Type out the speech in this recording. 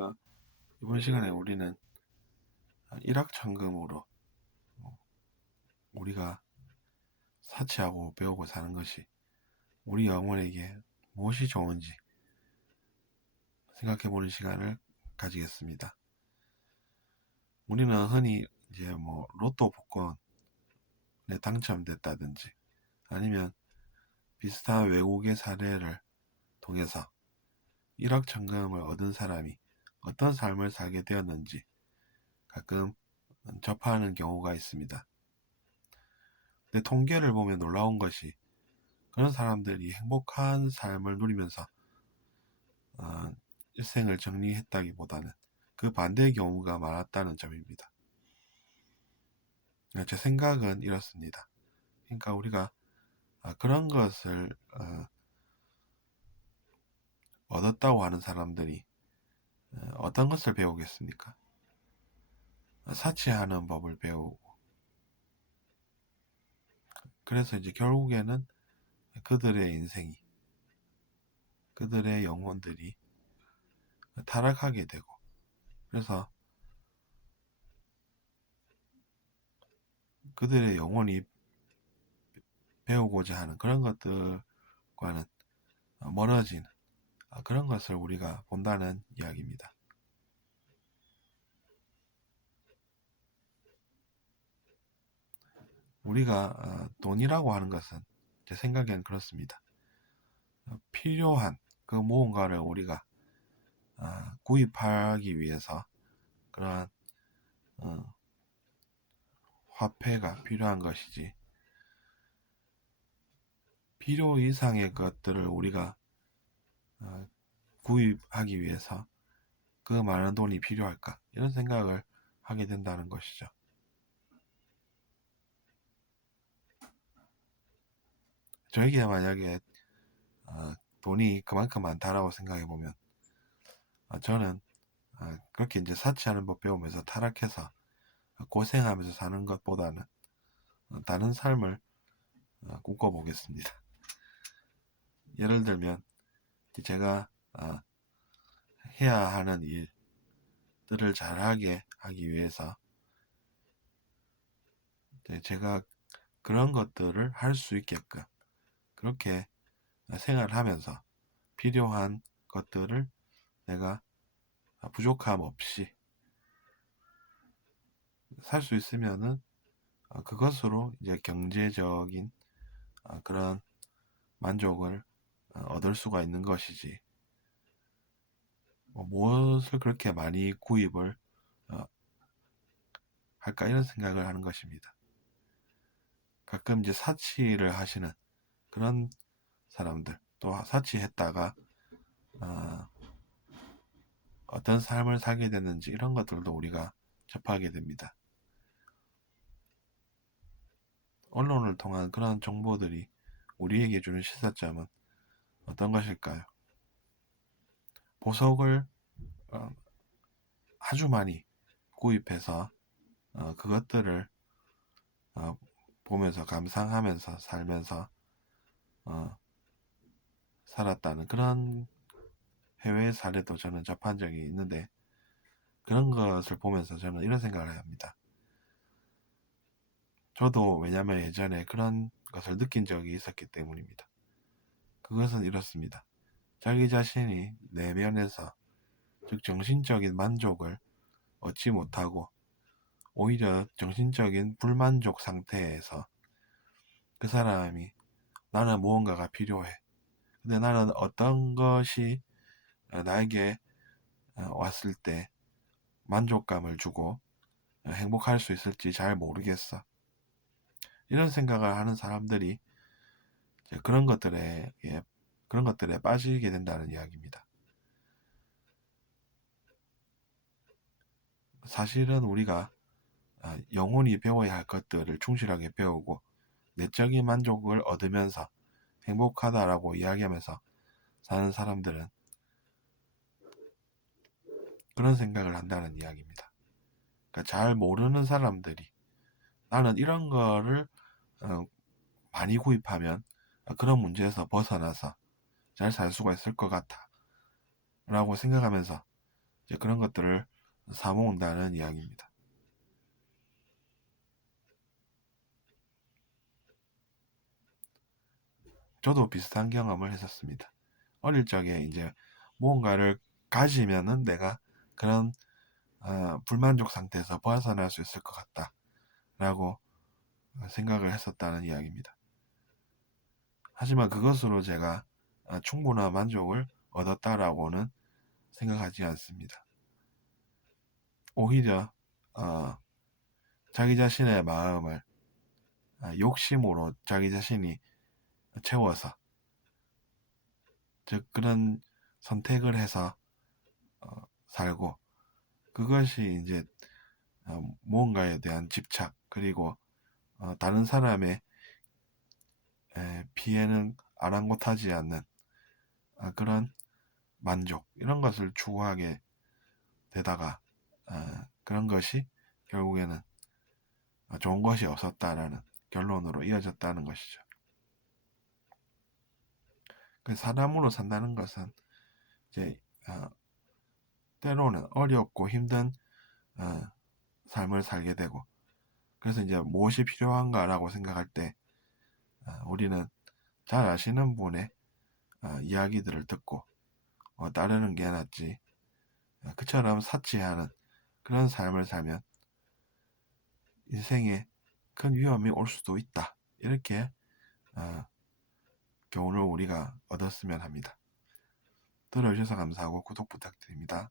그러니까 이번 시간에 우리는 일확천금으로 우리가 사치하고 배우고 사는 것이 우리 영혼에게 무엇이 좋은지 생각해보는 시간을 가지겠습니다. 우리는 흔히 이제 로또 복권에 당첨됐다든지 아니면 비슷한 외국의 사례를 통해서 일확천금을 얻은 사람이 어떤 삶을 살게 되었는지 가끔 접하는 경우가 있습니다. 근데 통계를 보면 놀라운 것이 그런 사람들이 행복한 삶을 누리면서 일생을 정리했다기보다는 그 반대의 경우가 많았다는 점입니다. 제 생각은 이렇습니다. 그러니까 우리가 그런 것을 얻었다고 하는 사람들이 어떤 것을 배우겠습니까? 사치하는 법을 배우고, 그래서 이제 결국에는 그들의 인생이, 그들의 영혼들이 타락하게 되고, 그래서 그들의 영혼이 배우고자 하는 그런 것들과는 멀어지는 그런 것을 우리가 본다는 이야기입니다. 우리가 돈이라고 하는 것은 제 생각엔 그렇습니다. 필요한 그 무언가를 우리가 구입하기 위해서 그러한 화폐가 필요한 것이지, 필요 이상의 것들을 우리가 구입하기 위해서 그 많은 돈이 필요할까, 이런 생각을 하게 된다는 것이죠. 저에게 만약에 돈이 그만큼 많다라고 생각해 보면 저는 그렇게 이제 사치하는 법 배우면서 타락해서 고생하면서 사는 것보다는 다른 삶을 꿈꿔보겠습니다. 예를 들면 제가 해야 하는 일들을 잘하게 하기 위해서 제가 그런 것들을 할 수 있게끔 그렇게 생활하면서 필요한 것들을 내가 부족함 없이 살 수 있으면은 그것으로 이제 경제적인 그런 만족을 얻을 수가 있는 것이지, 무엇을 그렇게 많이 구입을 할까, 이런 생각을 하는 것입니다. 가끔 이제 사치를 하시는 그런 사람들, 또 사치했다가 어떤 삶을 살게 됐는지 이런 것들도 우리가 접하게 됩니다. 언론을 통한 그런 정보들이 우리에게 주는 시사점은 어떤 것일까요? 보석을 아주 많이 구입해서 그것들을 보면서 감상하면서 살면서 살았다는 그런 해외 사례도 저는 접한 적이 있는데, 그런 것을 보면서 저는 이런 생각을 합니다. 저도 왜냐하면 예전에 그런 것을 느낀 적이 있었기 때문입니다. 그것은 이렇습니다. 자기 자신이 내면에서, 즉 정신적인 만족을 얻지 못하고 오히려 정신적인 불만족 상태에서 그 사람이 나는 무언가가 필요해. 근데 나는 어떤 것이 나에게 왔을 때 만족감을 주고 행복할 수 있을지 잘 모르겠어. 이런 생각을 하는 사람들이 그런 것들에 빠지게 된다는 이야기입니다. 사실은 우리가 영혼이 배워야 할 것들을 충실하게 배우고 내적인 만족을 얻으면서 행복하다라고 이야기하면서 사는 사람들은 그런 생각을 한다는 이야기입니다. 그러니까 잘 모르는 사람들이 나는 이런 거를 많이 구입하면 그런 문제에서 벗어나서 잘 살 수가 있을 것 같아 라고 생각하면서 이제 그런 것들을 사모은다는 이야기입니다. 저도 비슷한 경험을 했었습니다. 어릴 적에 이제 무언가를 가지면은 내가 그런 불만족 상태에서 벗어날 수 있을 것 같다라고 생각을 했었다는 이야기입니다. 하지만 그것으로 제가 충분한 만족을 얻었다라고는 생각하지 않습니다. 오히려 자기 자신의 마음을 욕심으로 자기 자신이 채워서, 즉 그런 선택을 해서 살고, 그것이 이제 무언가에 대한 집착, 그리고 다른 사람의 피해는 아랑곳하지 않는 그런 만족, 이런 것을 추구하게 되다가 그런 것이 결국에는 좋은 것이 없었다라는 결론으로 이어졌다는 것이죠. 그 사람으로 산다는 것은 이제 때로는 어렵고 힘든 삶을 살게 되고, 그래서 이제 무엇이 필요한가라고 생각할 때 우리는 잘 아시는 분의 이야기들을 듣고 따르는 게 낫지, 그처럼 사치하는 그런 삶을 살면 인생에 큰 위험이 올 수도 있다, 이렇게 교훈을 우리가 얻었으면 합니다. 들어주셔서 감사하고 구독 부탁드립니다.